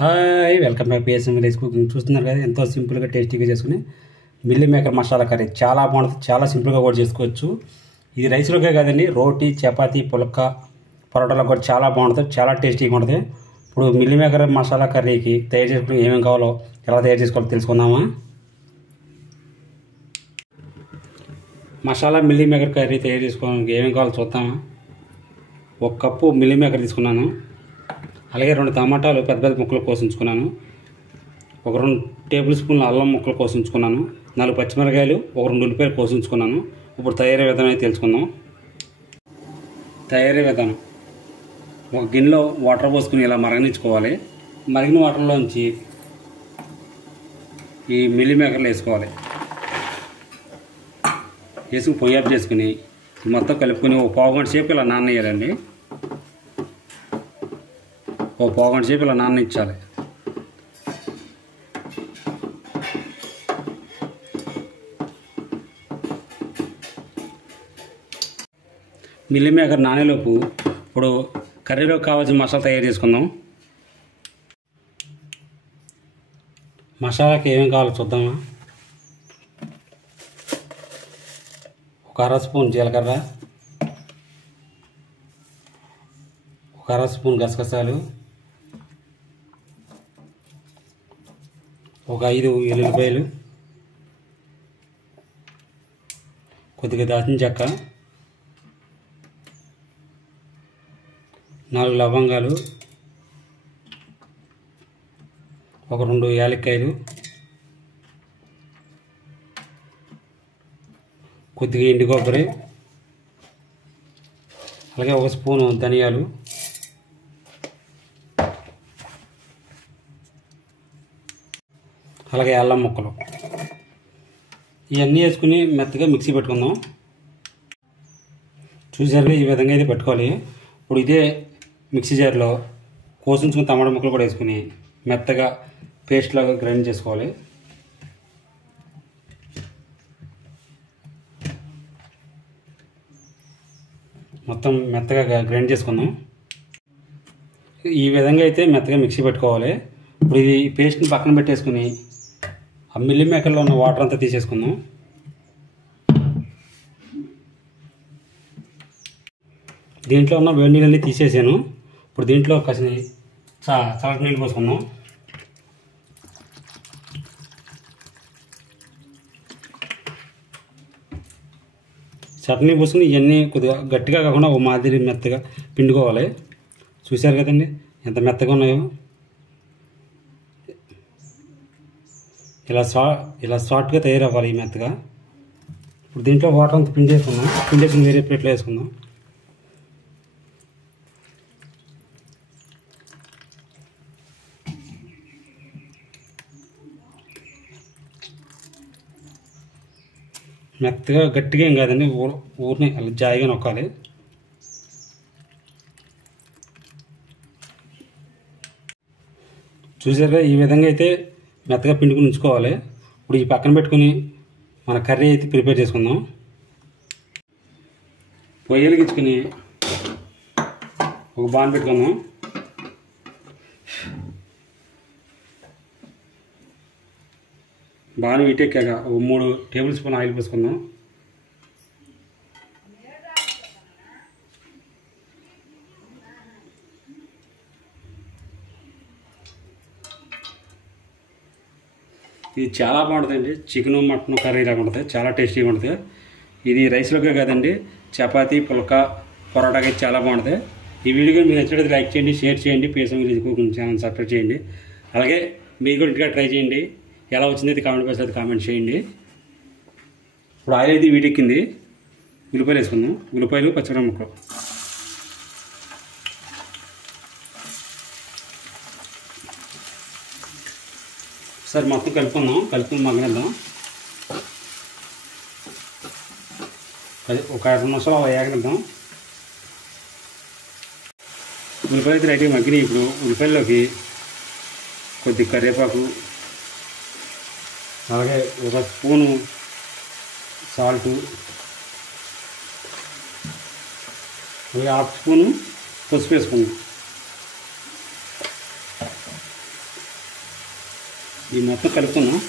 Hi welcome back PSM village cooking. చూస్తున్నారు కదా ఎంతో సింపుల్గా టేస్టీగా చేసుకుని మిల్లీ మేకర్ మసాలా కర్రీ చాలా బాగుంటుంది. చాలా సింపుల్గా కూడా చేసుకోవచ్చు. ఇది రైస్లోకే కాదండి, రోటీ, చపాతీ, పుల్క, పరోటాలకు కూడా చాలా బాగుంటుంది, చాలా టేస్టీగా ఉంటుంది. ఇప్పుడు మిల్లీ మేకర్ మసాలా కర్రీకి తయారు చేసుకుని ఏమేమి కావాలో ఎలా తయారు చేసుకోవాలో తెలుసుకుందామా. మసాలా మిల్లీ మేకర్ కర్రీ తయారు చేసుకోవడానికి ఏమేమి కావాలో చూద్దామా. 1 కప్పు మిల్లీ మేకర్ తీసుకున్నాను. అలాగే 2 టమాటాలు పెద్ద పెద్ద ముక్కలు కోసించుకున్నాను. ఒక 2 టేబుల్ స్పూన్ల అల్లం ముక్కలు కోసించుకున్నాను. 4 పచ్చిమిరకాయలు, ఒక 2 ఉల్లిపాయలు కోసించుకున్నాను. ఇప్పుడు తయారీ విధానం అయితే తెలుసుకుందాం. తయారీ విధానం: ఒక గిన్నెలో వాటర్ పోసుకుని ఇలా మరగనించుకోవాలి. మరిగిన వాటర్లోంచి ఈ మిల్లీ మేకర్లు వేసుకోవాలి. వేసుకుని పొయ్యి ఆఫ్ చేసుకుని మొత్తం కలుపుకొని ఒక పావు గంట సేపు ఇలా నాననియాలండి. ఓ పావు గంట సేపు ఇలా నాననిచ్చాలి. మిల్లీ మేకర్ నానేలోపు ఇప్పుడు కర్రీలోకి కావాల్సిన మసాలా తయారు చేసుకుందాం. మసాలాకి ఏమేమి కావాలో చూద్దామా. 1 అర స్పూన్ జీలకర్ర, 1 అర స్పూన్ గసగసాలు, ఒక 5 ఎల్లుల్లిపాయలు, కొద్దిగా దాల్చిన చెక్క, 4 లవంగాలు, ఒక 2 యాలక్కాయలు, కొద్దిగా ఎండు కొబ్బరి, అలాగే 1 స్పూను ధనియాలు, అలాగే అల్లం ముక్కలు. ఇవన్నీ వేసుకుని మెత్తగా మిక్సీ పెట్టుకుందాం. చూసారుగా ఈ విధంగా అయితే పెట్టుకోవాలి. ఇప్పుడు ఇదే మిక్సీ జార్లో కోసించుకుని టమాటా ముక్కలు కూడా వేసుకుని మెత్తగా పేస్ట్ లాగా గ్రైండ్ చేసుకోవాలి. మొత్తం మెత్తగా గ్రైండ్ చేసుకుందాం. ఈ విధంగా అయితే మెత్తగా మిక్సీ పెట్టుకోవాలి. ఇప్పుడు ఇది పేస్ట్ని పక్కన పెట్టేసుకుని ఆ మిల్లీ మేకర్లో ఉన్న వాటర్ అంతా తీసేసుకుందాం. దీంట్లో ఉన్న వేడి నీళ్ళని తీసేసాను. ఇప్పుడు దీంట్లో కాసిన చల్లటి నీళ్ళు పోసుకుందాం. చట్నీ పోసుకుని ఇవన్నీ కొద్దిగా గట్టిగా కాకుండా ఒక మాదిరి మెత్తగా పిండుకోవాలి. చూశారు కదండి ఎంత మెత్తగా ఉన్నాయో. ఇలా సాఫ్ట్గా తయారవ్వాలి ఈ మెత్తగా. ఇప్పుడు దీంట్లో వాటర్ అంతా పిండేసుకుని వేరే ప్లేట్లో వేసుకుందాం. మెత్తగా గట్టిగా ఏం కాదండి, ఊరిని అలా జాయిగా నొక్కాలి. చూసారుగా ఈ విధంగా అయితే మెత్తగా పిండుకుని ఉంచుకోవాలి. ఇప్పుడు ఈ పక్కన పెట్టుకుని మన కర్రీ అయితే ప్రిపేర్ చేసుకుందాం. పొయ్యి వెలిగించుకుని ఒక బాన్ పెట్టుకుందాం. బాగా వీటెక్కాక ఒక 3 టేబుల్ స్పూన్ ఆయిల్ పోసుకుందాం. ఇది చాలా బాగుంటుందండి. చికెన్, మటన్ కర్రీ లాగా ఉంటుంది, చాలా టేస్టీగా ఉంటుంది. ఇది రైస్లోకే కాదండి, చపాతీ, పుల్క, పరోటాకి చాలా బాగుంటుంది. ఈ వీడియో మీకు నచ్చినట్లయితే లైక్ చేయండి, షేర్ చేయండి, PSM village cooking channel subscribe చేయండి. అలాగే మీరు కూడా ఇంటిగా ట్రై చేయండి. ఎలా వచ్చింది కామెంట్ బాక్స్లో అయితే కామెంట్ చేయండి. ఇప్పుడు ఆయిల్ అయితే వీటెక్కింది. ఉల్లిపాయలు వేసుకుందాం. ఉల్లిపాయలు, పచ్చిమిరపకాయ ముక్కలు. సరే మొత్తం కలుపుకుని మగ్గనిద్దాం. ఒక 2 నిమిషాలు అలా వేగనిద్దాం. ఉల్లిపాయలు అయితే రైట్గా మగ్గినాయి. ఇప్పుడు ఉల్లిపాయల్లోకి కొద్ది కరివేపాకు, అలాగే 1 స్పూను సాల్టు, అలాగే 1/2 స్పూను పసుపు వేసుకుందాం. ఈ మొత్తం కలుపుకుందాం.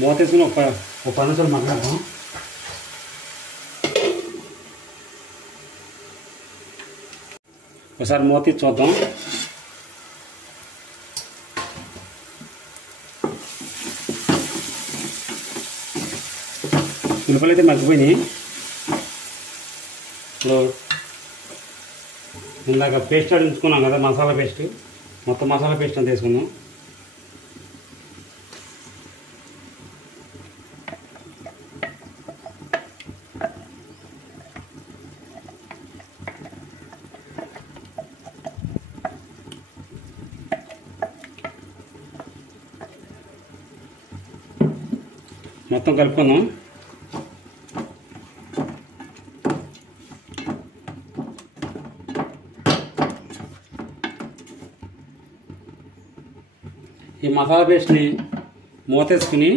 మూత వేసుకుని ఒక 10 నిమిషాలు మగ్గనిద్దాం. ఒకసారి మూత తీసి చూద్దాం. ఉల్లిపాయలు అయితే మగ్గిపోయినాయి. ఇప్పుడు ఇందాక పేస్ట్ ఆడించుకున్నాం కదా, మసాలా పేస్ట్, మొత్తం మసాలా పేస్ట్ అంతా వేసుకుందాం. మొత్తం కలుపుకుందాం. ఈ మసాలా పేస్ట్ని మూతేసుకుని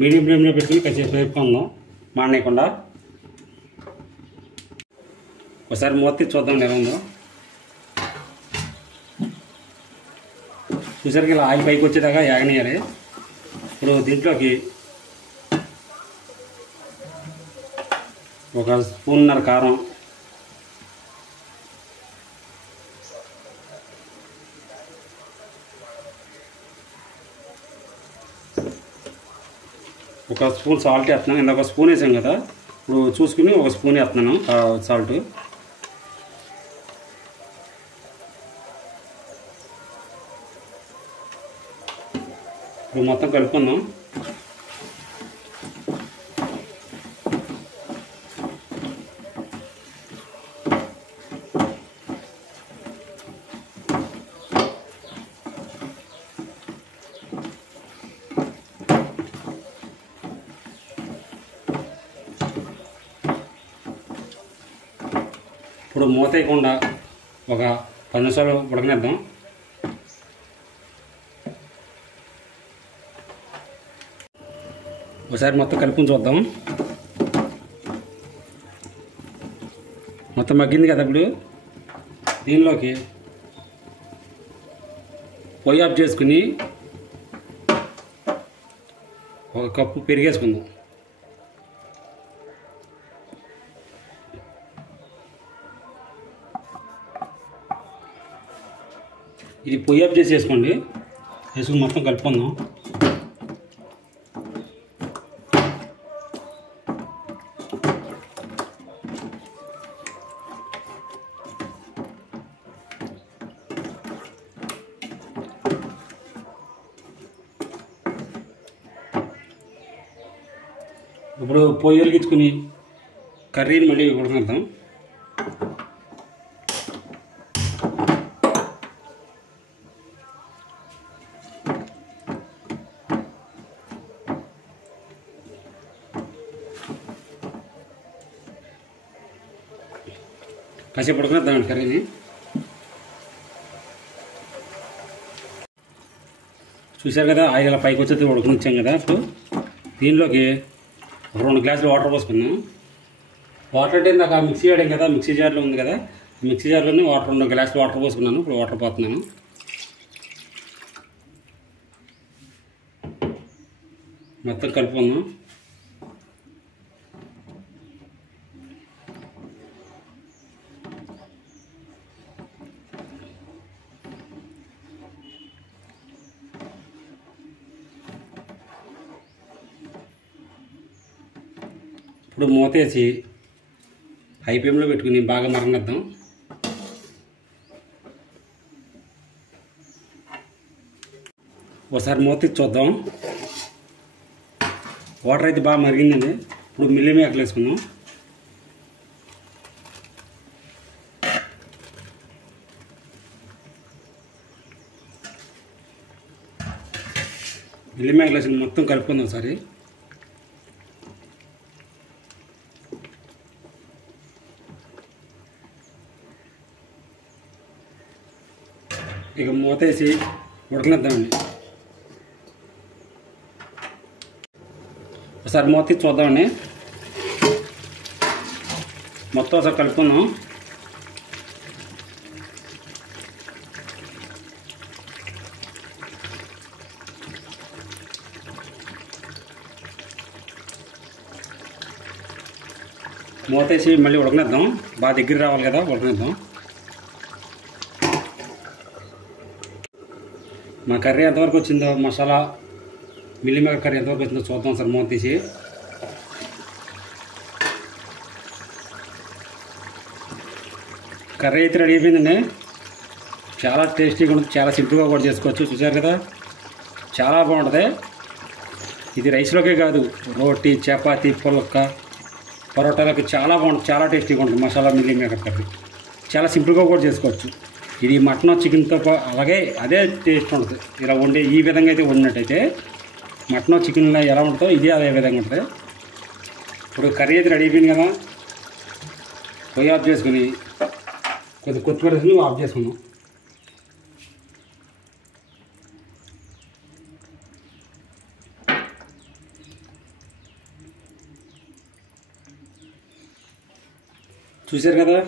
మీడియం ఫ్లేమ్లో పెట్టుకుని కాసేపు వేపుకుందాం మాడనేయకుండా. ఒకసారి మూత తీసి చూద్దాం ఎలా ఉందో. చూసరికి ఇలా ఆయిల్ పైకి వచ్చేదాకా యాగనియాలి. ఇప్పుడు దీంట్లోకి 1 స్పూన్నర కారం, 1 స్పూన్ సాల్ట్ వేస్తున్నాను. ఇందాక 1 స్పూన్ వేసాం కదా, ఇప్పుడు చూసుకుని 1 స్పూన్ వేస్తున్నాను సాల్ట్. ఇప్పుడు మొత్తం కలుపుకుందాం. ఇప్పుడు మూత వేయకుండా ఒక 10 నిమిషాలు ఉడకనిద్దాం. ఒకసారి మొత్తం కలుపుకొని చూద్దాం. మొత్తం మగ్గింది కదా. ఇప్పుడు దీనిలోకి పొయ్యి ఆఫ్ చేసుకుని 1 కప్పు పెరిగేసుకుందాం. ఇది పొయ్యి ఆఫ్ చేసి వేసుకోండి. వేసుకుని మొత్తం కలుపుకుందాం. ఇప్పుడు పొయ్యి వెలిగించుకుని కర్రీని మళ్ళీ ఉడకనిద్దాం. కాసేపు ఉడకనిద్దామండి కర్రీని. చూశారు కదా, ఆయిల్ ఇలా పైకి వచ్చేది ఉడకనిచ్చాం కదా. ఇప్పుడు దీనిలోకి 2 గ్లాసులు వాటర్ పోసుకుందాం. వాటర్ అంటే నాకు మిక్సీ ఆడాం కదా, మిక్సీ జార్లో ఉంది కదా, మిక్సీ జార్లోనే 2 గ్లాసులు వాటర్ పోసుకున్నాను. ఇప్పుడు వాటర్ పోతున్నాను. మొత్తం కలుపుకుందాం. ఇప్పుడు మూతేసి హై ఫ్లేమ్లో పెట్టుకుని బాగా మరగనిద్దాం. ఒకసారి మూత చూద్దాం. వాటర్ అయితే బాగా మరిగిందండి. ఇప్పుడు మిల్లి మేకలు వేసుకుందాం. మిల్లి మేకలు వేసి మొత్తం కలుపుకుందాం ఒకసారి. ఇక మూత వేసి ఉడకనిద్దామండి. ఒకసారి మూత తీసి చూద్దామండి. మొత్తం ఒకసారి కలుపుకుందాం. మూతేసి మళ్ళీ ఉడకనిద్దాం. బాగా దగ్గర రావాలి కదా, ఉడకనిద్దాం. మా కర్రీ ఎంతవరకు వచ్చిందో, మసాలా మిల్లీ మేకర్ కర్రీ ఎంతవరకు వచ్చిందో చూద్దాం సార్. మూత తీసి కర్రీ అయితే రెడీ అయిపోయిందండి. చాలా టేస్టీగా ఉంటుంది, చాలా సింపుల్గా కూడా చేసుకోవచ్చు. చూసారు కదా, చాలా బాగుంటుంది. ఇది రైస్లోకే కాదు, రోటీ, చపాతీ, పుల్క, పరోటాలకు చాలా బాగుంటుంది, చాలా టేస్టీగా ఉంటుంది. మసాలా మిల్లీ మేకర్ కర్రీ చాలా సింపుల్గా కూడా చేసుకోవచ్చు. ఇది మటన్ చికెన్తో అలాగే అదే టేస్ట్ ఉంటుంది. ఇలా వండే ఈ విధంగా అయితే వండినట్టయితే మటన్ చికెన్లో ఎలా ఉంటుందో ఇది అదే విధంగా ఉంటుంది. ఇప్పుడు కర్రీ అయితే రెడీ అయిపోయింది కదా, పొయ్యి ఆఫ్ చేసుకుని కొద్దిగా కొత్తిమీర వేసుకుని ఆఫ్ చేసుకున్నాం. చూశారు కదా,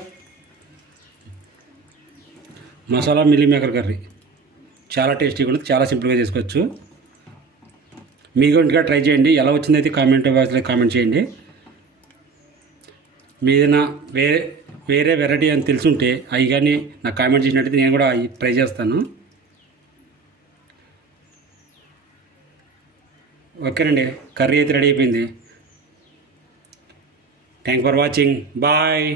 మసాలా మిల్లీ మేకర్ కర్రీ చాలా టేస్టీగా ఉంటుంది, చాలా సింపుల్గా చేసుకోవచ్చు. మీకు ఇంటిగా ట్రై చేయండి. ఎలా వచ్చిందైతే కామెంట్ బాక్స్లో కామెంట్ చేయండి. మీదైనా వేరే వెరైటీ అని తెలుసుంటే అవి కానీ నాకు కామెంట్ చేసినట్టయితే నేను కూడా ట్రై చేస్తాను. ఓకేనండి, కర్రీ అయితే రెడీ అయిపోయింది. Thank for watching. బాయ్.